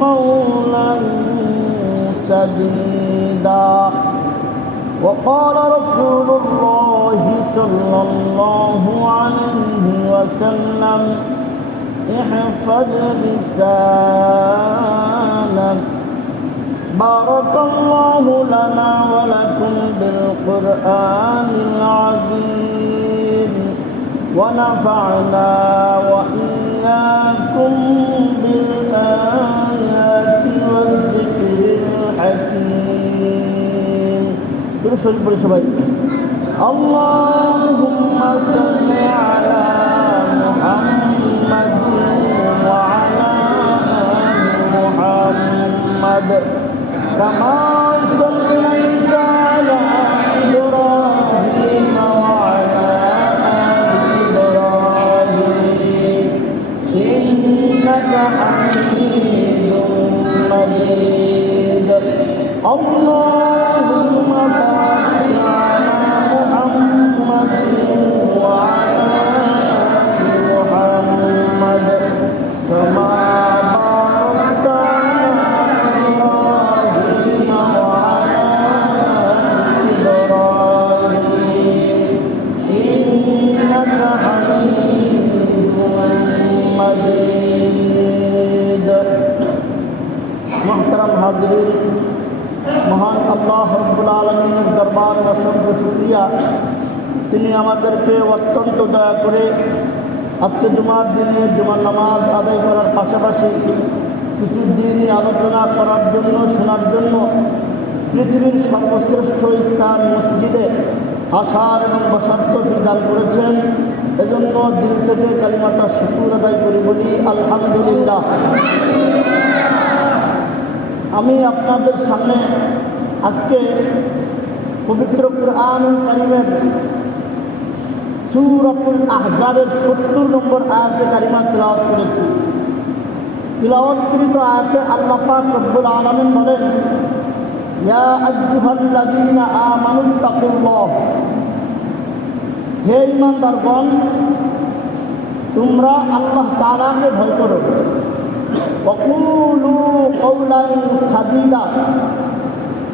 قولا سديدا. وقال رسول الله صلى الله عليه وسلم احفظ لسانك. بارك الله لنا ولكم بالقرآن العظيم. ونفعنا وإياكم দুটো শরীর পড়ে আল্লাহ মোহতারাম হাজরিন, মহান আল্লাহ রব্বুল আলমিনের দরবার অসংখ্য শুক্রিয়া। তিনি আমাদেরকে অত্যন্ত দয়া করে আজকে জুমার দিনে জুমার নামাজ আদায় করার পাশাপাশি কিছু দিনই আলোচনা করার জন্য, শোনার জন্য পৃথিবীর সর্বশ্রেষ্ঠ স্থান মসজিদে আসার এবং বসার তফিক দান করেছেন। এজন্য দিন থেকে কালিমাতা শুকুর আদায় করি বলি, আলহামদুলিল্লাহ। আমি আপনাদের সামনে আজকে পবিত্র কুরআন কারিমের সুরাতুল আহজাবের সত্তর নম্বর আয়াতে কারিমা তিলাওয়াত করেছি। তিলাওয়াতকৃত আয়াতে আল্লাহ পাক রব্বুল আলামিন বলেন, ইয়া আমানুত্তাকুল্লাহ হে ঈমানদারগণ, তোমরা আল্লাহ তাআলাকে ভয় করো।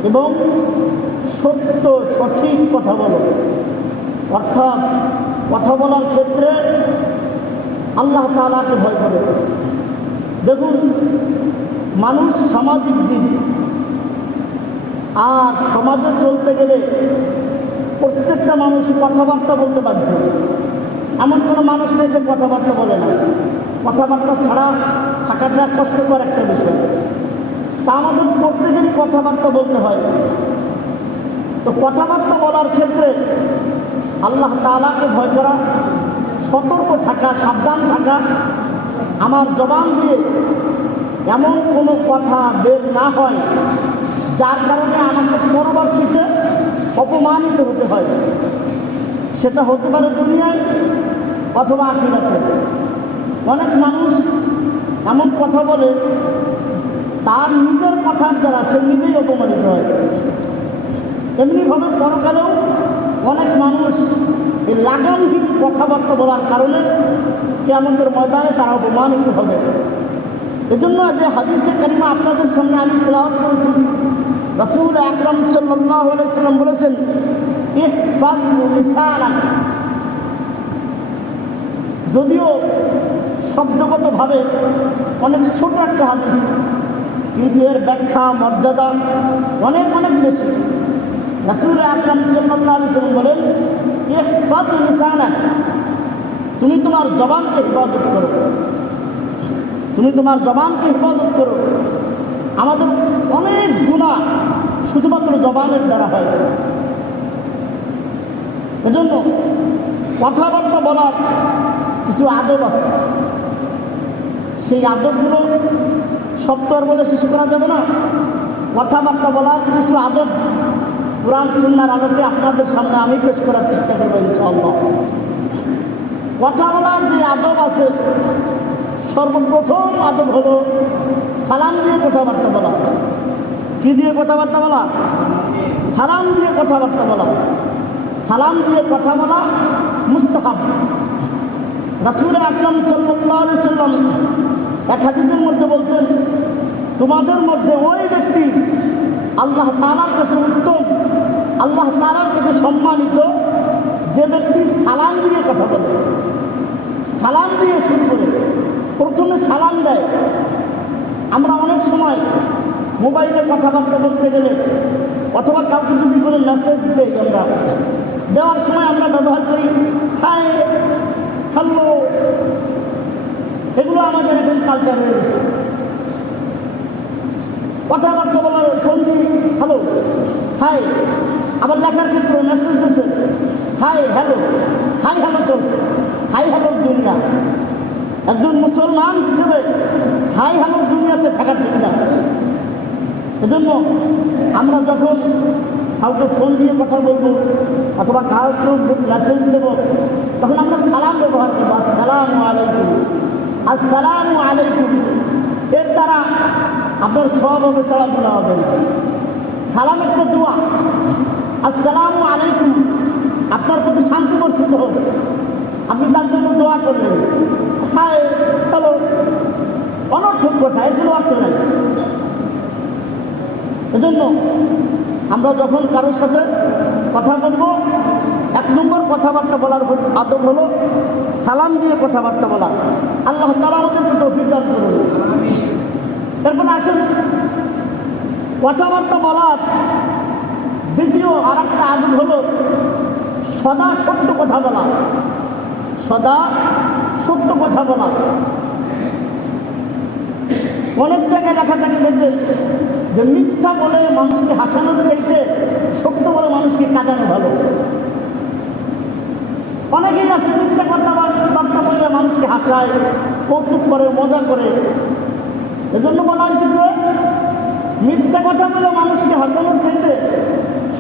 এবং সত্য, সঠিক কথা বলো। অর্থাৎ কথা বলার ক্ষেত্রে আল্লাহ তালাকে ভয় করে। দেখুন, মানুষ সামাজিক জীব। আর সমাজে চলতে গেলে প্রত্যেকটা মানুষ কথাবার্তা বলতে বাধ্য। এমন কোনো মানুষ নেই যে কথাবার্তা বলে না। কথাবার্তা ছাড়া থাকাটা কষ্টকর একটা বিষয়। তা আমাদের প্রত্যেকেরই কথাবার্তা বলতে হয়। তো কথাবার্তা বলার ক্ষেত্রে আল্লাহ তালাকে ভয় করা, সতর্ক থাকা, সাবধান থাকা, আমার জবান দিয়ে এমন কোনো কথা বের না হয়, যার কারণে আমাকে পরবর্তীতে অপমানিত হতে হয়। সেটা হতে পারে দুনিয়ায় অথবা আখিরাতে। অনেক মানুষ এমন কথা বলে, তার নিজের কথার দ্বারা সে নিজেই অপমানিত হয়। এমনিভাবে পরকালেও অনেক মানুষ এই লাগামহীন কথাবার্তা বলার কারণে কে আমাদের ময়দানে তারা অপমানিত হবে। এজন্য যে হাদিসে কারিমা আপনাদের সামনে আমি তেলাওয়াত করেছি। রসুল আকরম আলাইসাল্লাম বলেছেন যদিও শব্দগতভাবে অনেক ছোট একটা হাদিস। কিন্তু এর ব্যাখ্যা, মর্যাদা অনেক অনেক বেশি। রাসুল আকরাম সাল্লাহ আলিয়াল্লাম বলেন তুমি তোমার জবানকে হেফাজত করো। তুমি তোমার জবানকে হেফাজত করো। আমাদের অনেক গুণা শুধুমাত্র জবানের দ্বারা হয়। এজন্য কথাবার্তা বলার কিছু আদব আছে। সেই আদবগুলো সত্তর বলে শেষ করা যাবে না। কথাবার্তা বলার কিছু আদব, কোরআন, সুন্নার আলোকে আপনাদের সামনে আমি পেশ করার চেষ্টা করব ইনশাআল্লাহ। কথা বলার যে আদব আছে, সর্বপ্রথম আদব হলো সালাম দিয়ে কথাবার্তা বলা। কি দিয়ে কথাবার্তা বলা? সালাম দিয়ে কথাবার্তা বলা। সালাম দিয়ে কথা বলা মুস্তাহাব। রাসুল আকরাম সাল্লাম এক হাদিসের মধ্যে বলছেন, তোমাদের মধ্যে ওই ব্যক্তি আল্লাহ তালার কাছে উত্তম, আল্লাহ তালার কাছে সম্মানিত, যে ব্যক্তি সালাম দিয়ে কথা বলে, সালাম দিয়ে শুরু করে প্রথমে সালাম দেয়। আমরা অনেক সময় মোবাইলে কথাবার্তা বলতে গেলে, অথবা কাউকে যদি করে মেসেজ দেই আমরা, দেওয়ার সময় আমরা ব্যবহার করি হাই হ্যালো এগুলো আমাদের এখন কালচার গেছে কথাবার্তা বলার ফোন দিই হ্যালো হাই আবার লেখার ক্ষেত্রে মেসেজ দিচ্ছে হাই হ্যালো হাই হ্যালো চলছে। হাই হ্যালোর দুনিয়া। একজন মুসলমান হিসেবে হাই হ্যালোর দুনিয়াতে থাকা ঠিক না। এজন্য আমরা যখন কাউকে ফোন দিয়ে কথা বলব, অথবা কাউকে মেসেজ দেবো, তখন আমরা সালাম ব্যবহার করব। আলাইকুম আসসালাম আলাইকুম। এর দ্বারা আপনার সব হবে গুণা হবে। সালাম একটা দোয়া। আসসালাম আলাইকুম। আপনার প্রতি শান্তি বর্ষিত হোক। আপনি তার জন্য দোয়া করলেন। হায় হ্যালো অনর্থক কথা, এর কোনো অর্থ নাই। এজন্য আমরা যখন কারোর সাথে কথা বলব নম্বর কথাবার্তা বলার আদব হলো, সালাম দিয়ে কথাবার্তা বলা। আল্লাহ তালা আমাদেরকে তৌফিক দান করুন। এরপরে আসুন, কথাবার্তা বলার দ্বিতীয় আর একটা আদব হলো সদা সত্য কথা বলা। সদা সত্য কথা বলা। অনেক জায়গায় লেখা থাকে দেখবেন যে মিথ্যা বলে মানুষকে হাসানোর চাইতে সত্য বলে মানুষকে কাঁদানো ভালো অনেকেই আছে মিথ্যা কথা বার্তা বললে মানুষকে হাসায় কৌতুক করে, মজা করে। এজন্য বলা হয়েছে যে, মিথ্যা কথা বলে মানুষকে হাসানোর চাইতে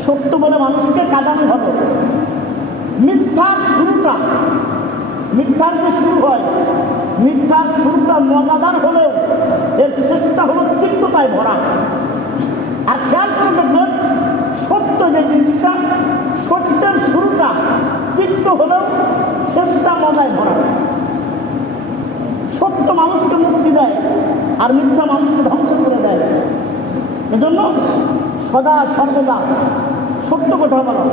সত্য বলে মানুষকে কাঁদানো ভালো। মিথ্যার শুরুটা, মিথ্যার যে শুরু হয়, মিথ্যার শুরুটা মজাদার হলেও এর শেষটা হলো তিক্ততায় ভরা। আর খেয়াল করে দেখবেন, সত্য যে জিনিসটা, সত্যের শুরুটা তিক্ত হলেও শেষটা মজায় ভরা। সত্য মানুষকে মুক্তি দেয় আর মিথ্যা মানুষকে ধ্বংস করে দেয়। এজন্য সদা, সর্বদা সত্য কথা বলা।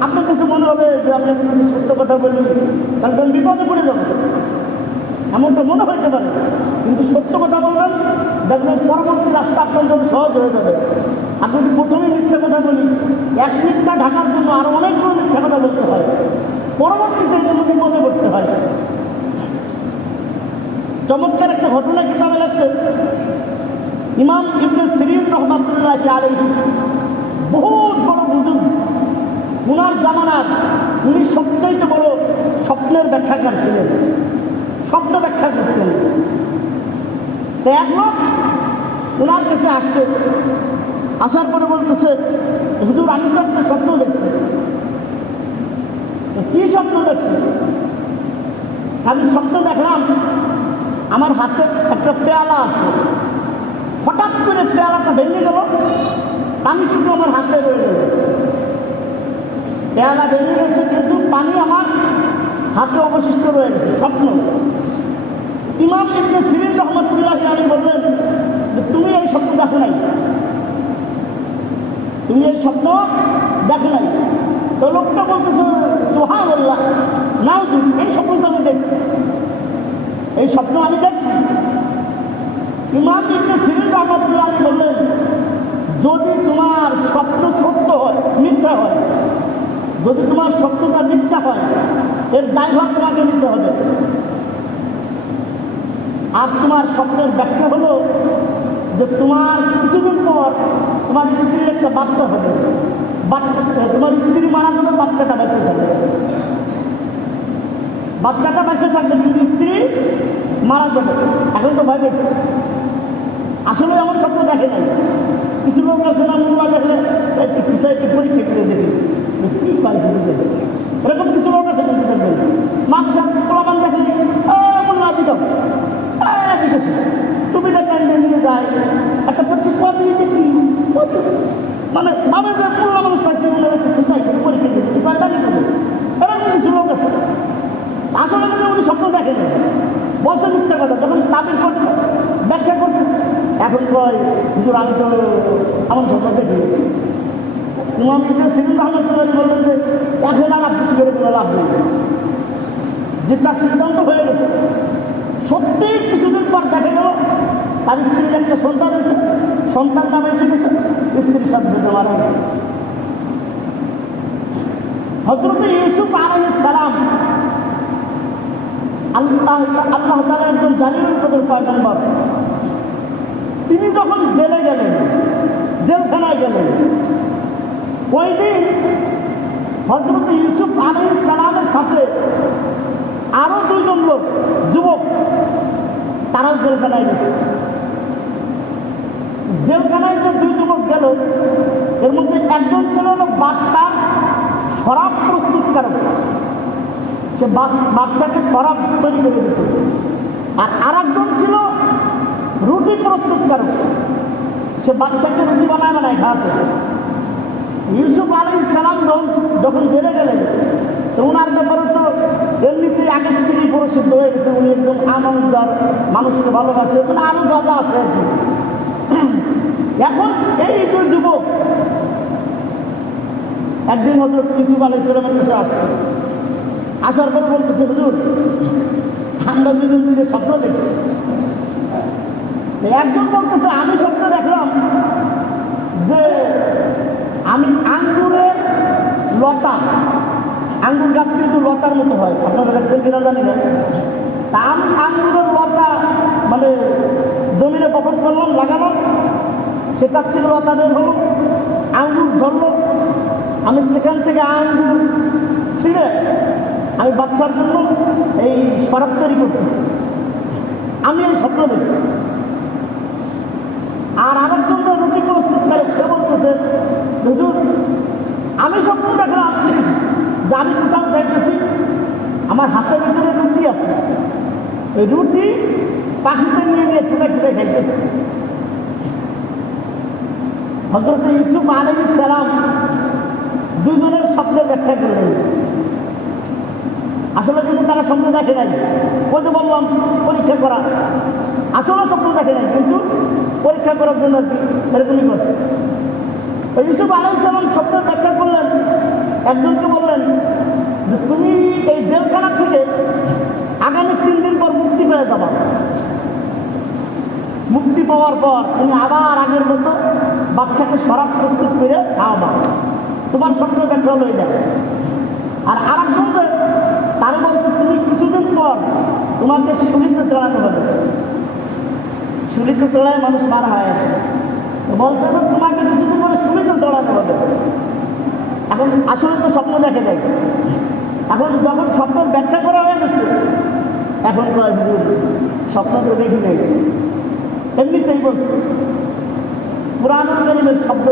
আপনার কাছে মনে হবে যে আমি সত্য কথা বলি, তাহলে তো বিপদে পড়ে যাব। এমনটা মনে হইতে পারে। কিন্তু সত্য কথা বলবেন, দেখবেন পরবর্তী রাস্তা আপনার জন্য সহজ হয়ে যাবে। আপনি যদি প্রথমে মিথ্যা কথা বলি। এক মিথ্যা ঢাকার জন্য আরও অনেকগুলো মিথ্যা কথা বলতে হয়। পরবর্তীতে এই জন্য বিপদে পড়তে হয়। চমৎকার একটা ঘটনা কিতাবে লাগছে ইমাম ইবনে সিরিন রহমাতুল্লাহ আলহী বহুত বড় বুজুর্গ। উনার জামানার উনি সবচাইতে বড় স্বপ্নের ব্যাখ্যাকার ছিলেন। স্বপ্ন ব্যাখ্যা করতেন। তো এক লোক ওনার কাছে আসছে। আসার পরে বলতেছে, হুজুর, আমি তো একটা স্বপ্ন দেখছি। কী স্বপ্ন দেখছি? আমি স্বপ্ন দেখলাম, আমার হাতে একটা পেয়ালা আছে। হঠাৎ করে পেয়ালাটা ভেঙে গেল আমি কিন্তু আমার হাতে রয়ে গেল। পেয়ালা ভেঙে গেছে, কিন্তু পানি আমার হাতে অবশিষ্ট রয়ে গেছে, স্বপ্ন। ইমাম ইবনে সিরিন রহমতুল্লাহ আলী বললেন যে, তুমি এই স্বপ্ন দেখো নাই? তুমি এই স্বপ্ন দেখো নাই। তো লোকটা বলতেছে সোহান আল্লাহ নাও এই স্বপ্ন তো আমি দেখছি। এই স্বপ্ন আমি দেখছি। ইমাম ইবনে সিরিন রহমতুল্লাহ বললেন, যদি তোমার স্বপ্ন সত্য হয়, মিথ্যা হয়, যদি তোমার স্বপ্নটা মিথ্যা হয়, এর দায়ভার তোমাকে নিতে হবে। আর তোমার স্বপ্নের ব্যাখ্যা হলো যে তোমার কিছুদিন পর তোমার স্ত্রীর একটা বাচ্চা হবে। বাচ্চা তোমার স্ত্রী মারা যাবে বাচ্চাটা বেঁচে যাবে। বাচ্চাটা বেঁচে থাকবে কিন্তু স্ত্রী মারা যাবে। এখন তো ভয় আসলে এমন স্বপ্ন দেখে নাই। কিছু লোক আছে না মোল্লা দেখলে একটু পিছায় একটু পরীক্ষা করে দেখে। কি পাই বুঝতে এরকম কিছু লোক আছে কিন্তু দেখবেন মাপসা পোলাপান দেখলে "এ, মোল্লা দিকে দেখেন যে নিয়ে যায়। একটা প্রত্যেক পদে কি? মানে ভাবে যে পোল্লা মানুষ পাইছে হয় একটু কিছু লোক আছে? আসলে কিন্তু উনি স্বপ্ন দেখেন বলছে মিথ্যা কথা। যখন তাবিল করছে, ব্যাখ্যা করছে, এখন কয়, হুজুর, আমি তো এমন স্বপ্ন দেখি ইমাম ইবনে সিরিন রহমতুল্লাহ বললেন যে, এখন আর আপনি করে কোনো লাভ নেই। যে তার সিদ্ধান্ত হয়ে গেছে। সত্যি কিছুদিন পর দেখা গেল তার স্ত্রীর একটা সন্তান হয়েছে। সন্তানটা বেঁচে গেছে। স্ত্রীর সাথে সাথে মারা গেছে। হজরত ইউসুফ আলাইহিস সালাম আল্লাহ আল্লাহ তালা একজন জালিমের পদের পয়গম্বর। তিনি যখন জেলে গেলেন, জেলখানায় গেলেন, ওই দিন হজরত ইউসুফ আলী সালামের সাথে আরও দুইজন লোক, যুবক, তারাও জেলখানায় গেছে। জেলখানায় যে দুই যুবক গেল, এর মধ্যে একজন ছিল হলো বাচ্চা শরাব প্রস্তুতকারক সে বাচ্চাকে শরাব তৈরি করে দিত। আর আরেকজন ছিল রুটি প্রস্তুতকারক সে বাচ্চাকে রুটি বানায় বানায় খাওয়াতো। ইউসুফ আলী সালাম যখন যখন জেলে গেলেন, তো ওনার ব্যাপারে তো এমনিতেই আগের থেকেই প্রসিদ্ধ হয়ে গেছে। উনি একদম আনন্দার মানুষকে ভালোবাসে। মানে আরও যা আছে আর এখন এই দুই যুবক একদিন হজরত ইউসুফ আলী সালামের কাছে আসছে। আসার পর বলতেছে, হুজুর, আমরা দুজন মিলে স্বপ্ন দেখছি। একজন বলতেছে, আমি স্বপ্ন দেখলাম যে আমি আঙ্গুরের লতা, আঙ্গুর গাছ কিন্তু লতার মতো হয়। আপনারা দেখছেন কিনা জানি না। তা আমি আঙ্গুরের লতা মানে জমিনে বপন করলাম লাগানো সেটার থেকে লতা বের হলো আঙ্গুর ধরল। আমি সেখান থেকে আঙ্গুর ছিঁড়ে আমি বাচ্চার জন্য এই শরাব তৈরি করতেছি। আমি এই স্বপ্ন দেখছি। আর আরেকজন যে রুটি প্রস্তুত করে, সে বলতেছে, হুজুর, আমি স্বপ্ন দেখলাম যে আমি কোথাও যাইতেছি, আমার হাতের ভিতরে রুটি আছে। এই রুটি পাখিতে নিয়ে নিয়ে ঠুকে ঠুকে খাইতেছি। হজরত ইউসুফ আলী সালাম দুজনের স্বপ্নের ব্যাখ্যা করলেন। আসলে কিন্তু তারা স্বপ্ন দেখে নাই। ওই বললাম, পরীক্ষা করা। আসলে স্বপ্ন দেখে নাই, কিন্তু পরীক্ষা করার জন্য এরকমই করছে। ইউসুফ আলাইসালাম স্বপ্ন ব্যাখ্যা করলেন। একজনকে বললেন যে, তুমি এই জেলখানা থেকে আগামী তিন দিন পর মুক্তি পেয়ে যাবা। মুক্তি পাওয়ার পর তুমি আবার আগের মতো বাচ্চাকে শরাব প্রস্তুত করে খাওয়া খাওয়াবা তোমার স্বপ্ন ব্যাখ্যা হলো এটা আর আরেকজন যে, তার বলছে, তুমি কিছুদিন পর তোমাকে সুলিতে চড়ানো হবে। সুলিতে চড়ায় মানুষ মারা হয়। তো বলছে যে, তোমাকে কিছুদিন পরে সুলিতে চড়ানো হবে। এখন আসলে তো স্বপ্ন দেখে দেয়। এখন যখন স্বপ্ন ব্যাখ্যা করা হয়ে গেছে, এখন স্বপ্ন তো দেখি নেই। এমনিতেই বলছে। করিমের শব্দ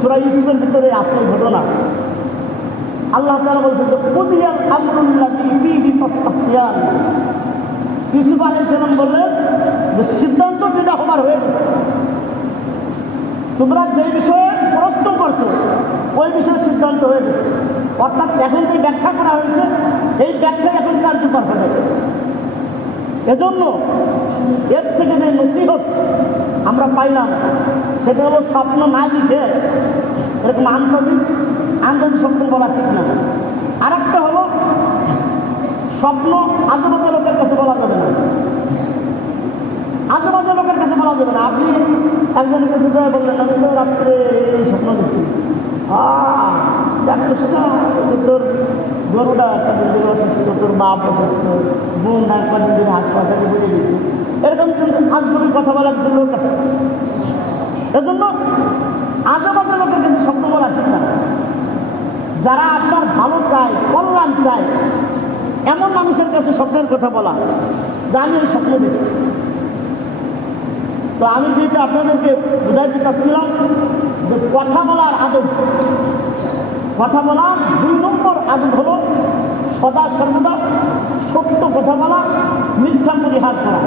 সুরা ইউসুফের ভিতরে আছে ঘটনা। আল্লাহ তাআলা বলছেন যে কুদিয়াল আমরুল্লাহি ইউসুফ আলাইহিস সালাম বললেন যে সিদ্ধান্ত যেটা হবার হয়ে গেছে। তোমরা যে বিষয়ে প্রশ্ন করছ, ওই বিষয়ে সিদ্ধান্ত হয়ে গেছে। অর্থাৎ এখন যে ব্যাখ্যা করা হয়েছে, এই ব্যাখ্যা এখন কার্যকর হবে। এজন্য এর থেকে যে নসিহত আমরা পাইলাম। সেটা হলো স্বপ্ন না দিতে এরকম আন্দাজি আন্দাজি স্বপ্ন বলা ঠিক না। আর একটা হলো, স্বপ্ন আজেবাজে লোকের কাছে বলা যাবে না। আজেবাজে লোকের কাছে বলা যাবে না। আপনি একজনের কাছে যায় বললেন, আমি তো রাত্রে এই স্বপ্ন দেখছি। তোর গরুটা কদিন ধরে অসুস্থ, তোর বাপ অসুস্থ, বোন কদিন ধরে হাসপাতালে বেড়ে গেছে। এরকম কিন্তু আজগুলি কথা বলার কিছু লোক আছে। এজন্য আজেবাজে লোকের কাছে স্বপ্ন বলা ঠিক না। যারা আপনার ভালো চায়, কল্যাণ চায়, এমন মানুষের কাছে স্বপ্নের কথা বলা, যা আমি এই স্বপ্ন দেখি। তো আমি যেটা আপনাদেরকে বুঝাইতে চাচ্ছিলাম যে কথা বলার আদব। কথা বলা দুই নম্বর আদব হলো সদা সর্বদা সত্য কথা বলা, মিথ্যা পরিহার করা।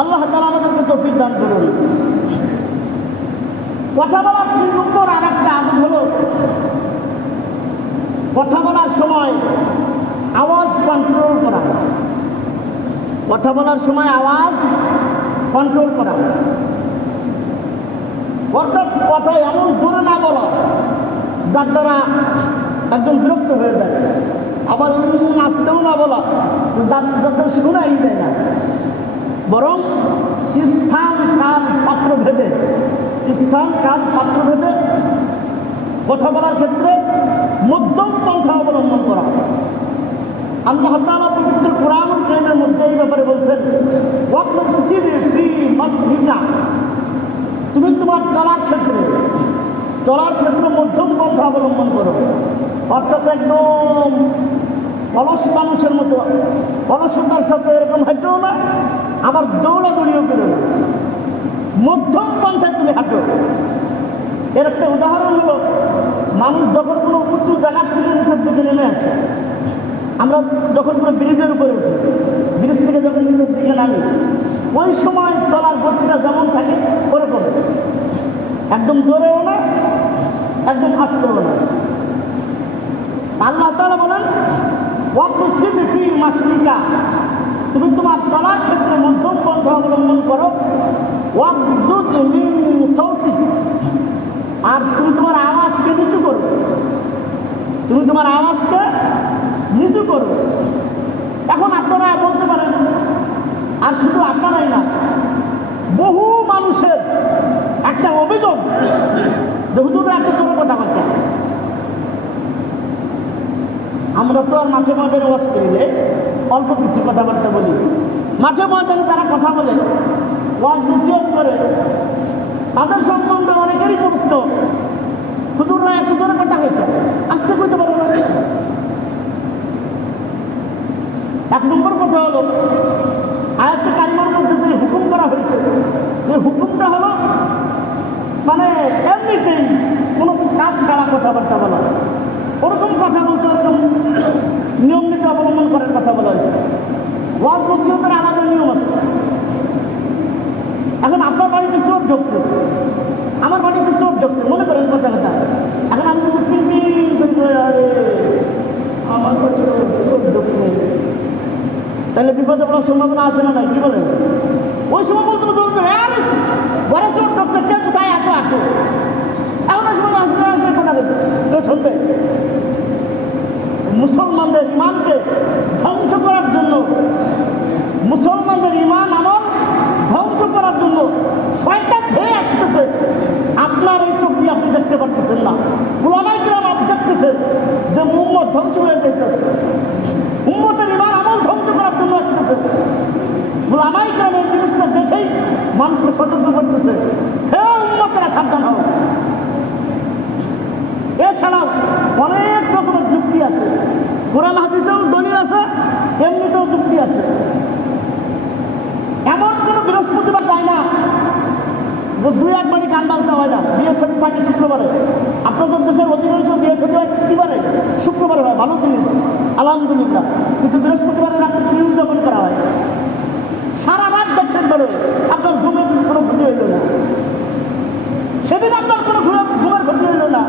আল্লাহ তালা আমাদেরকে তফিক দান করুন। কথা বলার দুই নম্বর আর একটা আদব হলো, কথা বলার সময় আওয়াজ কন্ট্রোল করা। কথা বলার সময় আওয়াজ কন্ট্রোল করা। অর্থাৎ কথা এমন জোরে না বলা, যার দ্বারা একজন বিরক্ত হয়ে যায়। আবার এমন আসতেও না বলা যাদের শোনাই যায় না। বরং স্থান, কাল পাত্র ভেদে স্থান, কাল পাত্র ভেদে কথা বলার ক্ষেত্রে মধ্যম পন্থা অবলম্বন করা। আল্লাহ পবিত্র কোরআনুল কারীমের মধ্যে এই ব্যাপারে বলছেন তুমি তোমার চলার ক্ষেত্রে চলার ক্ষেত্রে মধ্যম পন্থা অবলম্বন করো। অর্থাৎ একদম অলস মানুষের মতো, অলসতার সাথে এরকম হাঁটেও না। আবার দৌড়াদৌড়িও করো মধ্যম পন্থায় তুমি হাঁটো। এর একটা উদাহরণ হলো, মানুষ যখন কোনো উঁচু জায়গার থেকে নিচের দিকে নেমে আসে, আমরা যখন কোনো ব্রিজের উপরে উঠি, ব্রিজ থেকে যখন নিচের দিকে নামি, ওই সময় চলার গতিটা যেমন থাকে, ওরকম। একদম জোরেও না, একদম আস্তেও না। আল্লাহ তাআলা বলেন ওয়াকুসিদি মাসলিকা। তুমি তোমার চলার ক্ষেত্রে মধ্যম পন্থা অবলম্বন করো। আর তুমি তোমার আওয়াজকে নিচু করো। তুমি তোমার আওয়াজকে নিচু করো। এখন আপনারা বলতে পারেন, আর শুধু আপনারাই না, বহু মানুষের একটা অভিযোগ যে হুজুর এত করে কথাবার্তা আমরা তো আর মাঝে ময়দানে ওয়াজ করি অল্প কিছু কথাবার্তা বলি। মাঝে ময়দানে তারা কথা বলে। ওয়াজ করে। তাদের সম্বন্ধে অনেকেরই প্রশ্ন হুজুররা এত জোরে কথা হয়েছে আসতে কইতে পারব না। এক নম্বর কথা হলো, আয়াতে কারিমার মধ্যে যে হুকুম করা হয়েছে, যে হুকুমটা হলো মানে এমনিতেই কোনো কাজ ছাড়া কথাবার্তা বলা। ওরকম কথা বলতে ওরকম নিয়ম নীতি অবলম্বন করার কথা বলা হয়েছে। ওয়াজ নসিহতের আলাদা নিয়ম আছে। এখন আপনার বাড়িতে চোখ ঢুকছে। আমার বাড়িতে চোখ ঢুকছে। মনে করেন কথা কথা। এখন আমি পিন পিন করে আমার বাড়িতে চোর ঢুকছে। তাহলে বিপদে পড়ার সম্ভাবনা আছে না কি বলেন? ওই সময় বলতে বলতে ঘরে চোর ঢুকছে, কে কোথায় এত এমন এক সময় আসতে আসতে কথা শুনবে মুসলমানদের ইমানকে ধ্বংস করার জন্য, মুসলমানদের ইমান আমল ধ্বংস করার জন্য শয়তান ধেয়ে আসতেছে। আপনার এই চোখ দিয়ে আপনি দেখতে পারতেছেন না। গুলামাই গ্রাম আপনি দেখতেছেন যে উম্মত ধ্বংস হয়ে যাইতেছে উম্মতের ইমান আমল ধ্বংস করার জন্য আসতেছে। গুলামাই এই জিনিসটা দেখেই মানুষকে সতর্ক করতেছে। হে উম্মতেরা সাবধান হবে এছাড়াও অনেক রকমের যুক্তি আছে। কোরআন হাদিসেও দলিল আছে, এমনিতেও যুক্তি আছে। এমন কোনো বৃহস্পতিবার যায় না যে দুই এক বাড়ি গান বাজতে হয় না। বিয়ের ছবি থাকে শুক্রবারে। আপনাদের দেশের অধিকাংশ বিয়ের ছবি হয় কী বারে শুক্রবারে হয়, ভালো জিনিস। আলহামদুলিল্লাহ। কিন্তু বৃহস্পতিবারে রাত্রে কি উদযাপন করা হয়, সারা রাত দেখছেন ধরে। আপনার ঘুমের কোনো ক্ষতি হইল না। সেদিন আপনার কোনো ঘুমের ঘুমের ক্ষতি হইল না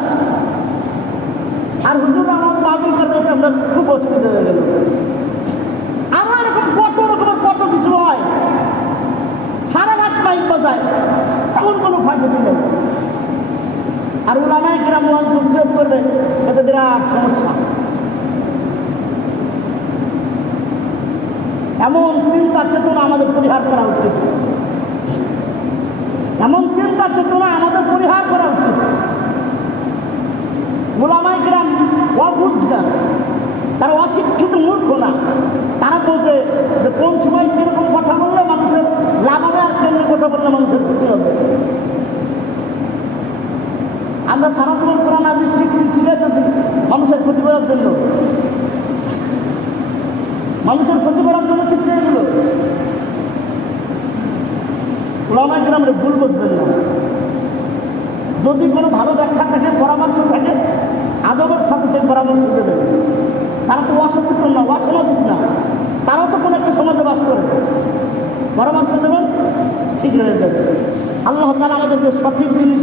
আর হুজুর আমার মাহফিল করবে আপনার খুব অসুবিধা হয়ে গেল আরও এরকম কত রকমের কত কিছু হয়। সারা রাত মাইক বাজায়। তেমন কোনো ক্ষয়ক্ষতি নেই। আর ওলামাই গ্রাম মুসিবত করবে এতে বিরাট সমস্যা। এমন চিন্তা চেতনা আমাদের পরিহার করা উচিত। এমন চিন্তা চেতনা আমাদের পরিহার করা উচিত গোলামাই গ্রাম অবুঝগার তারা অশিক্ষিত মূর্খ না। তারা বলছে যে কোন সময় কীরকম কথা বললে মানুষের লাভ হবে আর কেমনি কথা বললে মানুষের ক্ষতি হবে? আমরা সারা জীবন কোরআন আজ শিখছি, শিখাইতেছি মানুষের ক্ষতি করার জন্য। মানুষের ক্ষতি করার জন্য শিখতে এগুলো ওলামাই গ্রামের ভুল বুঝবেন না যদি কোনো ভালো ব্যাখ্যা থাকে পরামর্শ থাকে আদবের সাথে সেই পরামর্শ দেবে তারা তো অসচেতন না অসামাজিক না তারাও তো কোনো একটা সমাজে বাস করে পরামর্শ দেবেন ঠিক হয়ে যাবে আল্লাহ তালা আমাদেরকে সঠিক জিনিস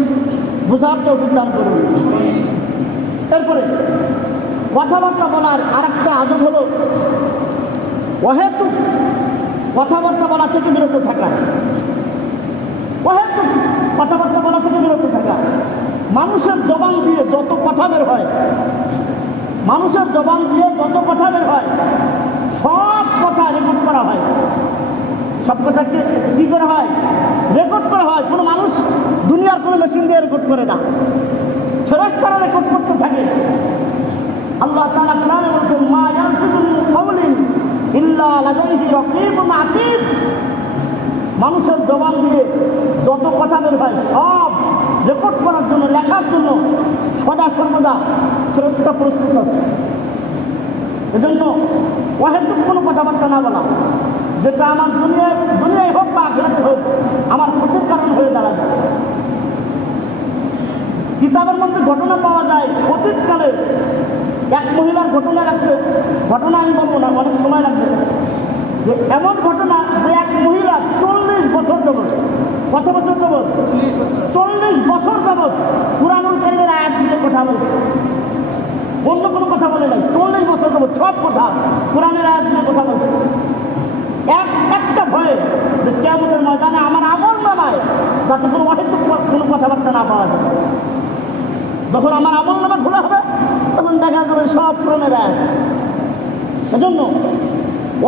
বোঝার তো দান করুন। এরপরে কথাবার্তা বলার আরেকটা আদব হলো অহেতু কথাবার্তা বলা থেকে বিরত থাকা। অহেতু কথাবার্তা বলা থেকে বিরত থাকা। মানুষের জবান দিয়ে যত কথা বের হয়, মানুষের জবান দিয়ে যত কথা বের হয়, সব কথা রেকর্ড করা হয়। সব কথাকে কি করা হয়? রেকর্ড করা হয়। কোনো মানুষ দুনিয়ার কোনো মেশিন দিয়ে রেকর্ড করে না। ফেরত তারা রেকর্ড করতে থাকে। আল্লাহ তাআলা কোরআনে বলছেন, মা কাওলিন ইল্লা লাদাইহি রাকীবুন আতীদ মানুষের জবান দিয়ে যত কথা বের হয়, সব রেকর্ড করার জন্য, লেখার জন্য সদা সর্বদা ফেরস্তা প্রস্তুত আছে এজন্য অহেতুক কোনো কথাবার্তা না বলা। যেটা আমার দুনিয়ায় দুনিয়ায় হোক বা আখেরাতে হোক, আমার ক্ষতির কারণ হয়ে দাঁড়াবে কিতাবের মধ্যে ঘটনা পাওয়া যায়, অতীতকালে এক মহিলার ঘটনা রাখছে ঘটনা আমি বলব না, অনেক সময় লাগবে। যে এমন ঘটনা যে এক মহিলা চল্লিশ বছর যাবৎ, কত বছর যাবৎ? চল্লিশ বছর যাবৎ পুরানুল কেন্দ্রের আয়াত দিয়ে কথা বলছে অন্য কোনো কথা বলে নাই, চল্লিশ বছর যাবৎ সব কথা কোরআনের আয়াত দিয়ে কথা বলছে এক একটা ভয়ে যে কেমন ময়দানে আমার আমল নামায়, যাতে কোনো অহেতুক কোনো কথাবার্তা না পাওয়া যায়। যখন আমার আমল নামা খোলা হবে, তখন দেখা যাবে সব কোরআনের আয়াত এজন্য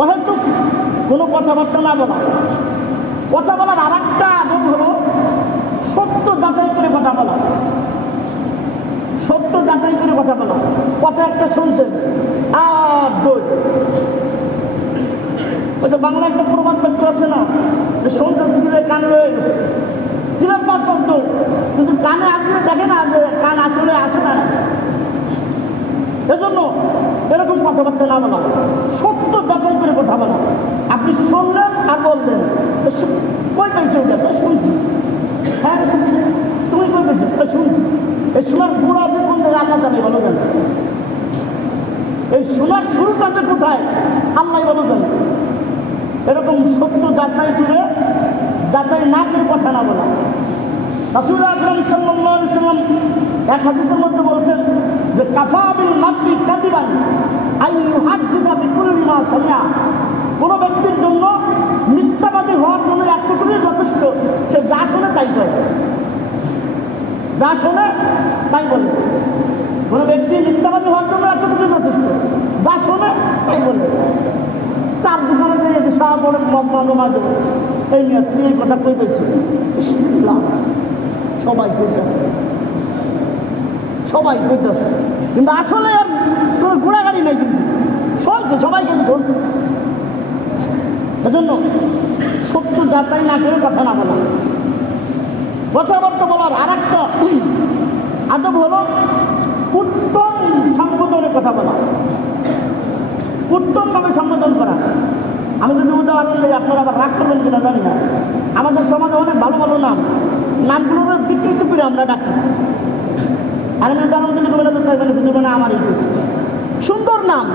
অহেতুক কোনো কথাবার্তা না বলা। কথা বলার আর একটা আদব হলো সত্য যাচাই করে কথা বলা। সত্য যাচাই করে কথা বলা। কথা একটা শুনছেন, আর দই। ওই যে বাংলা একটা প্রবাদ বাক্য আছে না? যে শুনছেন ছিলে কান রয়ে গেছে। ছিলেন পাঁচ কিন্তু কানে আপনি দেখে না যে কান আসলে আসে না? এজন্য এরকম কথাবার্তা না বলা সত্য যাচাই করে কথা বলা আপনি শুনলেন আর বললেন। কই পেয়েছে ওটা শুনছি। হ্যাঁ তুমি কই পেয়েছ? তো শুনছি। এই শোনার গুড়া আছে কোন আল্লাহ জানে বলো জানে এই শোনার শুরুটা যে কোথায়? আল্লাহ বলো জানে এরকম সত্য যাচাই করে যাচাই না করে কথা না বলা। রাসুল আকরম সাল্লাম এক হাদিসের মধ্যে বলছেন যে কাফাবিল মাতৃ কাদিবান আই হাত দিতা বিকুল্লি মা সামিয়া কোনো ব্যক্তির জন্য মিথ্যাবাদী হওয়ার জন্য এতটুকুই যথেষ্ট, সে যা শোনে তাই করে যা শোনে তাই বলে। কোনো ব্যক্তি মিথ্যাবাদী হওয়ার জন্য এতটুকুই যথেষ্ট, যা শোনে তাই বলে। চার দোকানে যে মাংস মাঝে এই নিয়ে এই কথা কই সবাই সবাই কইতেছে। কিন্তু আসলে কোনো ঘোড়াগাড়ি নেই কিন্তু। শুনছে সবাই কিন্তু শুনছে এজন্য সত্য যাচাই না করে কথা না বলা। কথাবার্তা বলার আর একটা আদব হলো উত্তম সম্বোধনের কথা বলা। উত্তমভাবে সম্বোধন করা। আমি যদি উদাহরণ দিই, আপনারা আবার রাগ করবেন কিনা জানি না। আমাদের সমাজে অনেক ভালো ভালো নাম। নামগুলোর বিকৃত করে আমরা ডাকি। আর আমি উদাহরণ দিলে বলে না আমারই সুন্দর নাম,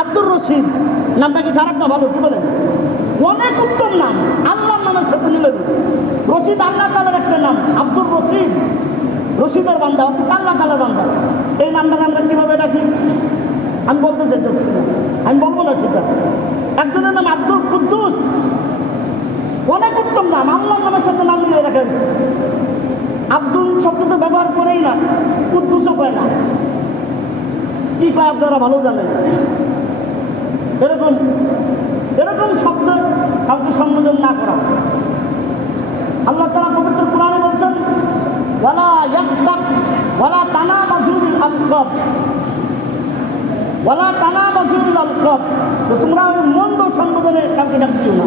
আব্দুর রশিদ। নামটা কি খারাপ না ভালো? কি বলেন? অনেক উত্তম নাম। আল্লাহর নামের সাথে মিলে রশিদ আল্লাহ তালার একটা নাম, আব্দুর রশিদ। রশিদের বান্দা, অর্থাৎ আল্লাহ তালার বান্দা। এই নামটাকে আমরা কীভাবে ডাকি? আমি বলতে চাইছি না সেটা। একজনের নাম আব্দুল কুদ্দুস। অনেক উত্তম নাম আল্লাহর নামের সাথে নাম মিলিয়ে রাখা হয়েছে আব্দুল শব্দ তো ব্যবহার করেই না, কুদ্দুসও করে না। কি কয় আপনারা ভালো জানেন। এরকম এরকম শব্দ কাউকে সম্বোধন না করা। আল্লাহ তালা পবিত্র কোরআনে বলছেন, ওয়ালা ইয়াক্তাব ওয়ালা তানা মাজুরুল আলকব ওয়ালা তানা মাজুরুল আলকব তো তোমরা ওই মন্দ সম্বোধনে কাউকে ডাক দিও না।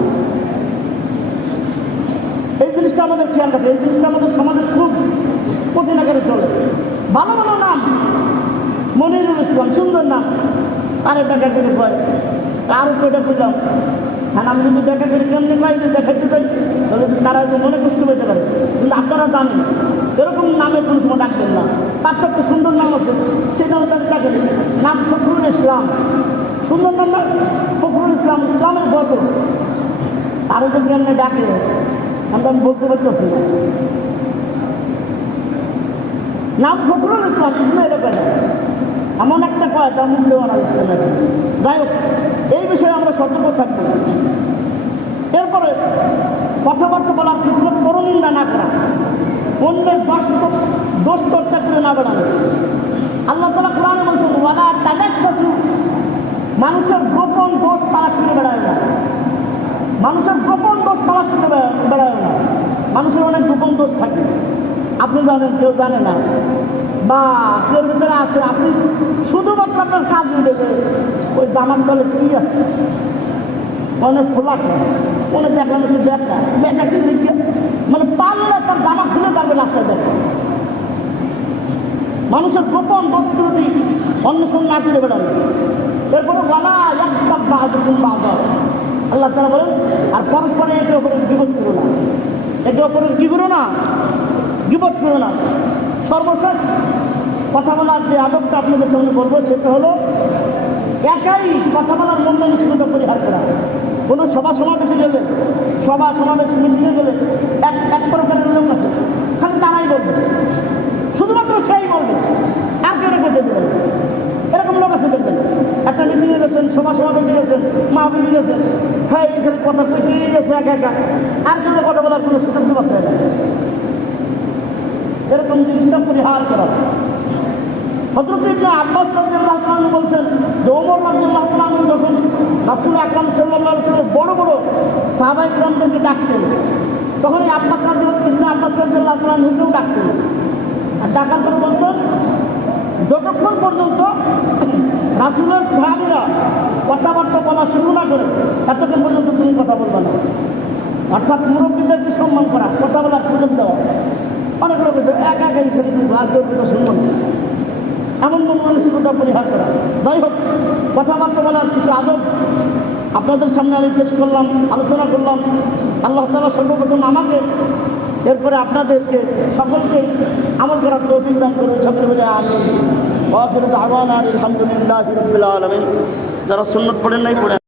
এই জিনিসটা আমাদের খেয়াল রাখে, এই জিনিসটা আমাদের সমাজে খুব কঠিন আকারে চলে। ভালো ভালো নাম, মনিরুল ইসলাম, সুন্দর নাম। আরে টাকা করে কয় আরও কয়টা করলাম? হ্যাঁ আমি যদি করে কেমনি পাই যে দেখাইতে চাই, তাহলে তারা মনে কষ্ট পেতে পারে। কিন্তু আপনারা জানেন এরকম নামে কোনো সময় ডাকবেন না। তার তো একটা সুন্দর নাম আছে সেটাও তার ডাকেন নাম ফখরুল ইসলাম। সুন্দর নাম ফখরুল ইসলাম, ইসলামের গর্ব তারা যে কেমনি ডাকে আমি আমি বলতে পারতেছি। নাম ফখরুল ইসলাম ইসলাম এটা কেন? এমন একটা কয়, তার মুখ দেওয়া যাই হোক, এই বিষয়ে আমরা সতর্ক থাকব। এরপরে কথাবার্তা বলার করুন না না করা। অন্যের দোষ দোষ চর্চা করে না বেড়ানো আল্লাহ তালা কোরআনে বলছেন, ওয়ালা তাজাসসু মানুষের গোপন দোষ তালাশ করে বেড়ায় না। মানুষের গোপন দোষ তালাশ করে বেড়ায় না। মানুষের অনেক গোপন দোষ থাকে। আপনি জানেন, কেউ জানে না। বা কেউ ভিতরে আছে, আপনি শুধুমাত্র আপনার কাজ উঠে ওই জামার দলে কি আছে? অনেক খোলা অনেক দেখানো কি দেখা দেখা কি লিখে মানে পারলে তার জামা খুলে যাবে রাস্তায় দেখে। মানুষের গোপন বস্তুটি অন্বেষণ না করে বেড়ানো এরপরে বলা একটা বাহাদুর বাহাদুর আল্লাহ তারা বলেন, আর পরস্পরে একে অপরের বিপদ করো না। একে অপরের কি করো না? বিপদ করো না। সর্বশেষ কথা বলার যে আদবটা আপনাদের সামনে বলব, সেটা হলো একাই কথা বলার মন মানসিকতা পরিহার করা। কোনো সভা সমাবেশে গেলে, সভা সমাবেশে মিটিংয়ে গেলে এক এক প্রকারের লোক আছে। খালি তারাই বলবে। শুধুমাত্র সেই বলবে। আর কেউ বলতে দেবে না। এরকম লোক আছে দেখবেন। একটা মিটিংয়ে গেছেন, সভা সমাবেশে গেছেন মা মাহবিলি গেছেন। হ্যাঁ এখানে কথা কইতেই গেছে একা একা। আর কেউ কথা বলার কোনো সুযোগ দেওয়া এরকম জিনিসটা পরিহার করা। হজরত ইবনে আব্বাস রাদিয়াল্লাহু তাআলা বলছেন, যে ওমর রাদিয়াল্লাহু তাআলা যখন রাসূল আকরাম সাল্লাল্লাহু আলাইহি ওয়াসাল্লাম বড় বড় সাহাবায়ে কিরামদেরকে ডাকতেন, তখন এই আব্বাস রাদিয়াল্লাহু, ইবনে আব্বাস রাদিয়াল্লাহু তাআলা ডাকতেন। আর ডাকার পরে বলতেন, যতক্ষণ পর্যন্ত রাসূলের সাহাবীরা কথাবার্তা বলা শুরু না করে এতক্ষণ পর্যন্ত তুমি কথা বলবে না। অর্থাৎ মুরব্বীদেরকে সম্মান করা, কথা বলার সুযোগ দেওয়া। অনেক লোক একা একাই আর কেউ এমন কোনো মানসিকতা পরিহার করা। যাই হোক, কথাবার্তা বলার কিছু আদব আপনাদের সামনে আমি পেশ করলাম, আলোচনা করলাম। আল্লাহ তালা সর্বপ্রথম আমাকে, এরপরে আপনাদেরকে সকলকে আমল করার তৌফিক দান করুন। সবচেয়ে আমি আলহামদুলিল্লাহ যারা সুন্নত পড়েন নাই, পড়েন।